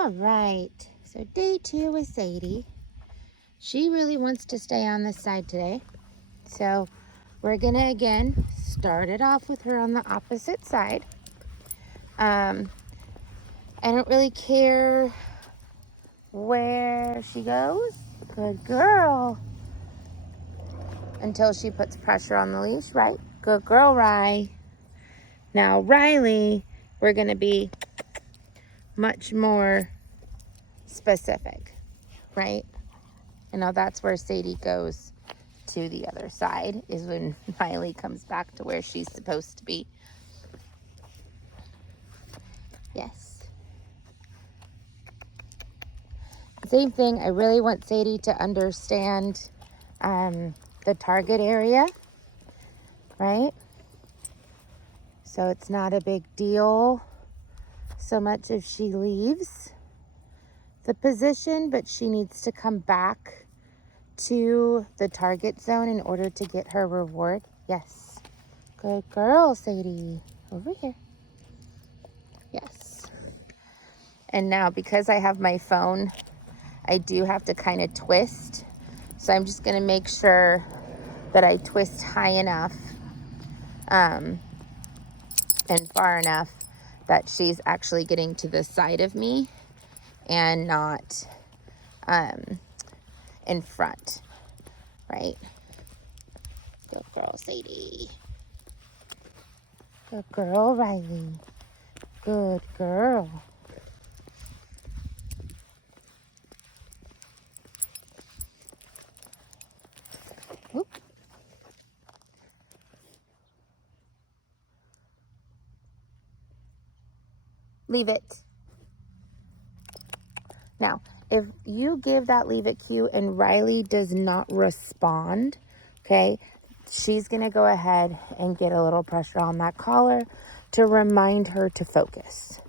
All right, so day 2 with Sadie. She really wants to stay on this side today. So we're gonna again start it off with her on the opposite side. I don't really care where she goes. Good girl. Until she puts pressure on the leash, right? Good girl, Rye. Now Riley, we're gonna be much more specific, right? And now that's where Sadie goes to the other side, is when Riley comes back to where she's supposed to be. Yes. Same thing, I really want Sadie to understand the target area, right? So it's not a big deal so much if she leaves the position, but she needs to come back to the target zone in order to get her reward. Yes. Good girl, Sadie. Over here. Yes. And now, because I have my phone, I do have to kind of twist. So I'm just gonna make sure that I twist high enough and far enough that she's actually getting to the side of me and not in front, right? Good girl, Sadie. Good girl, Riley. Good girl. Oop. Leave it. Now, if you give that leave it cue and Riley does not respond, okay, she's going to go ahead and get a little pressure on that collar to remind her to focus,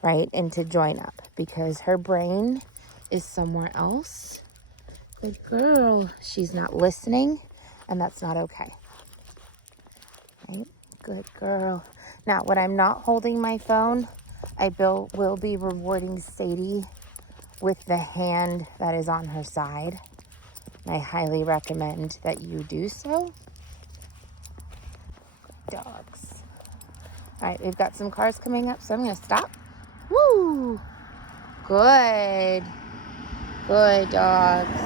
right, and to join up, because her brain is somewhere else. Good girl. She's not listening, and that's not okay. Right? Good girl. Now, when I'm not holding my phone, I will be rewarding Sadie with the hand that is on her side. I highly recommend that you do so. Good dogs. All right, we've got some cars coming up, so I'm going to stop. Woo! Good. Good dogs.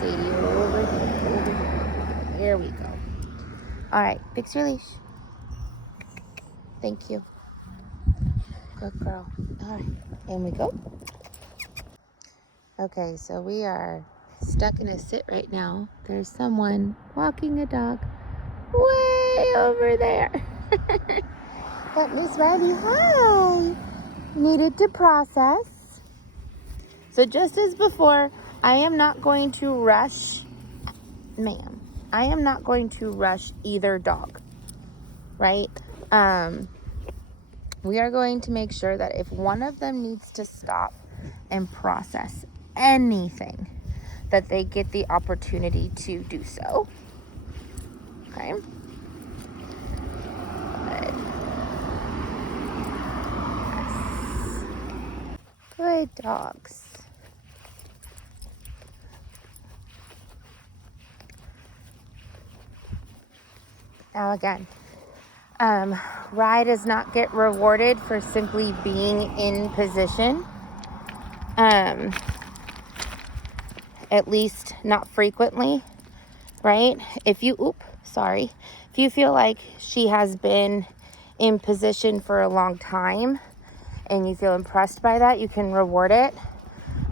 Sadie, over here. There we go. All right, fix your leash. Thank you. Good girl. All right, and we go. Okay, so we are stuck in a sit right now. There's someone walking a dog way over there. But Miss Riley, hi. Needed to process. So just as before, I am not going to rush, ma'am. I am not going to rush either dog, right? We are going to make sure that if one of them needs to stop and process anything, that they get the opportunity to do so. Okay. Good. Yes. Good dogs. Now again, Rye does not get rewarded for simply being in position. At least not frequently, right? If you feel like she has been in position for a long time and you feel impressed by that, you can reward it.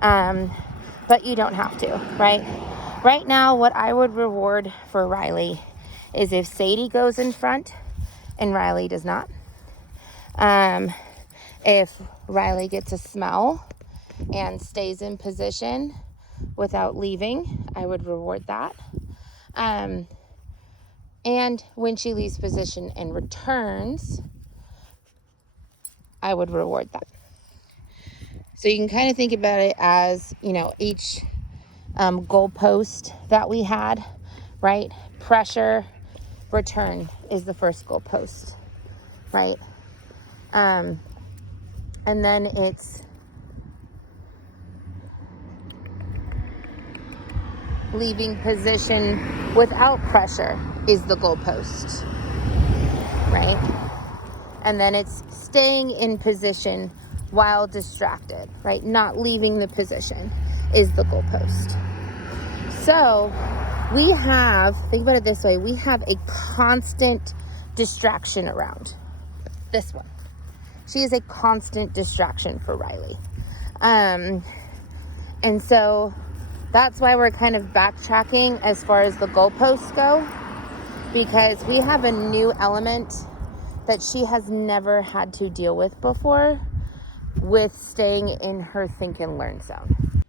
But you don't have to, right? Right now, what I would reward for Riley is if Sadie goes in front and Riley does not. If Riley gets a smell and stays in position without leaving, I would reward that. And when she leaves position and returns, I would reward that. So you can kind of think about it as, each goalpost that we had, right? Pressure, return is the first goalpost, right? And then it's leaving position without pressure is the goalpost, right? And then it's staying in position while distracted, right? Not leaving the position is the goalpost. So we have, think about it this way, we have a constant distraction around this one. She is a constant distraction for Riley. And so that's why we're kind of backtracking as far as the goalposts go, because we have a new element that she has never had to deal with before, with staying in her think and learn zone.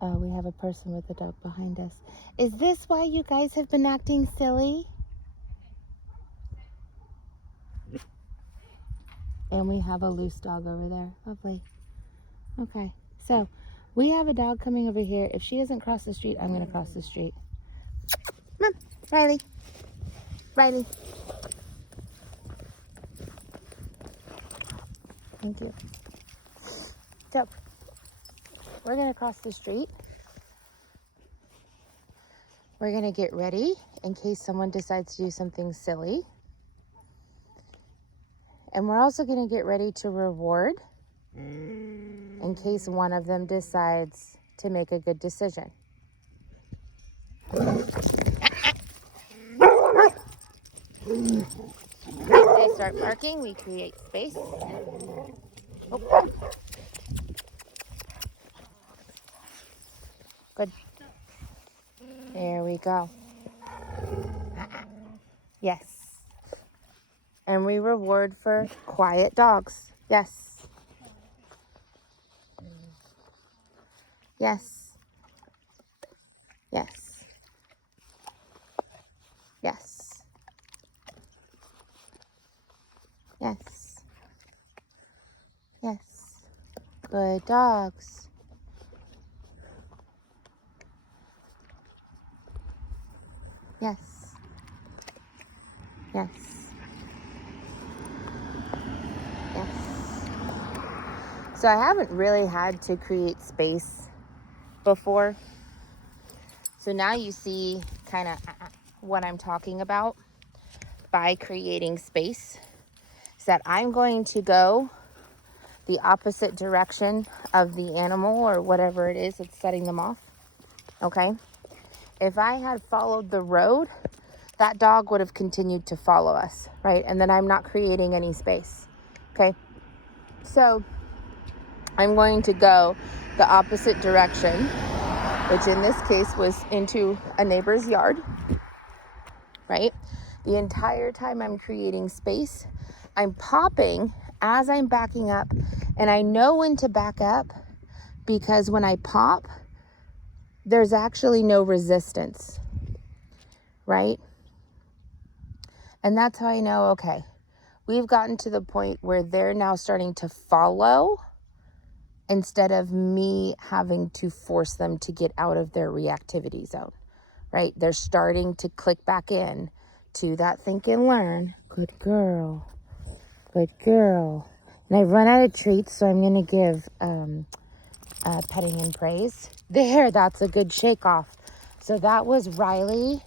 Oh, we have a person with a dog behind us. Is this why you guys have been acting silly? And we have a loose dog over there. Lovely. Okay, so we have a dog coming over here. If she doesn't cross the street, I'm going to cross the street. Come on, Riley. Riley. Thank you. So, we're going to cross the street. We're going to get ready in case someone decides to do something silly. And we're also going to get ready to reward in case one of them decides to make a good decision. If they start barking, we create space. Oh. Good. There we go. Yes. And we reward for quiet dogs. Yes. Yes. Yes. Yes. Yes. Yes. Good dogs. Yes. Yes. Yes. So I haven't really had to create space before. So now you see kind of what I'm talking about by creating space. Is that I'm going to go the opposite direction of the animal or whatever it is that's setting them off. Okay? If I had followed the road, that dog would have continued to follow us, right? And then I'm not creating any space. Okay? So I'm going to go the opposite direction, which in this case was into a neighbor's yard, right? The entire time I'm creating space, I'm popping as I'm backing up, and I know when to back up because when I pop, there's actually no resistance, right? And that's how I know, okay, we've gotten to the point where they're now starting to follow instead of me having to force them to get out of their reactivity zone, right? They're starting to click back in to that think and learn. Good girl. Good girl. And I've run out of treats, so I'm going to give petting and praise. There, that's a good shake off. So that was Riley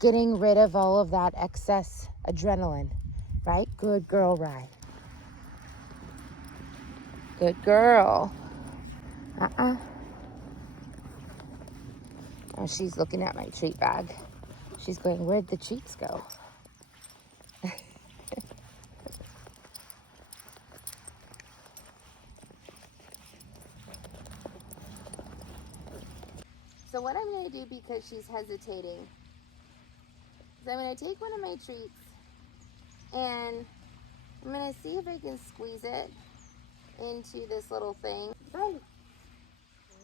getting rid of all of that excess adrenaline, right? Good girl, Riley. Good girl. Oh, she's looking at my treat bag. She's going, where'd the treats go? So what I'm going to do, because she's hesitating, is I'm going to take one of my treats and I'm going to see if I can squeeze it into this little thing. Right.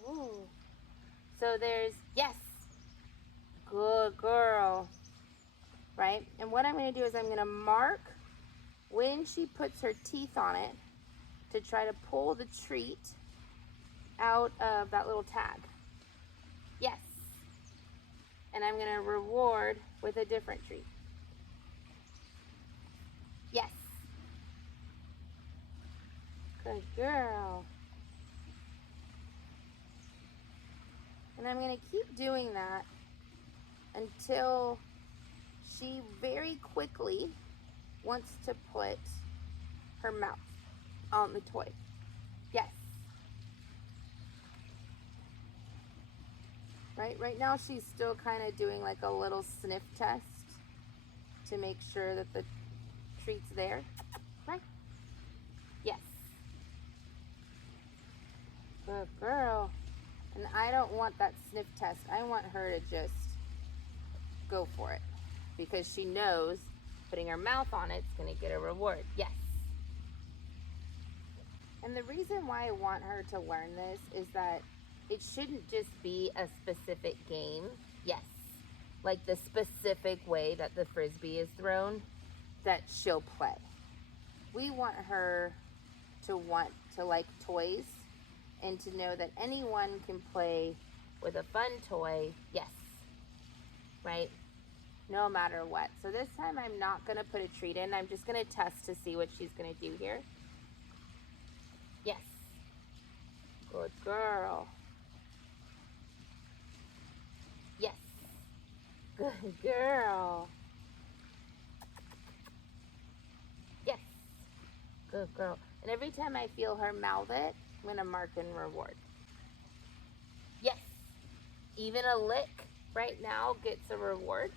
Ooh. So there's, yes, good girl, right? And what I'm going to do is I'm going to mark when she puts her teeth on it to try to pull the treat out of that little tag. Yes. And I'm going to reward with a different treat. Yes. Good girl. And I'm going to keep doing that until she very quickly wants to put her mouth on the toy. Yes. Right now she's still kind of doing like a little sniff test to make sure that the treat's there. Right? Yes. Good girl. And I don't want that sniff test. I want her to just go for it because she knows putting her mouth on it's going to get a reward. Yes. And the reason why I want her to learn this is that it shouldn't just be a specific game. Yes. Like the specific way that the Frisbee is thrown that she'll play. We want her to want to like toys and to know that anyone can play with a fun toy. Yes. Right? No matter what. So this time I'm not going to put a treat in. I'm just going to test to see what she's going to do here. Yes. Good girl. Yes. Good girl. Yes. Good girl. And every time I feel her mouth it, I'm going to mark and reward. Yes. Even a lick right now gets a reward.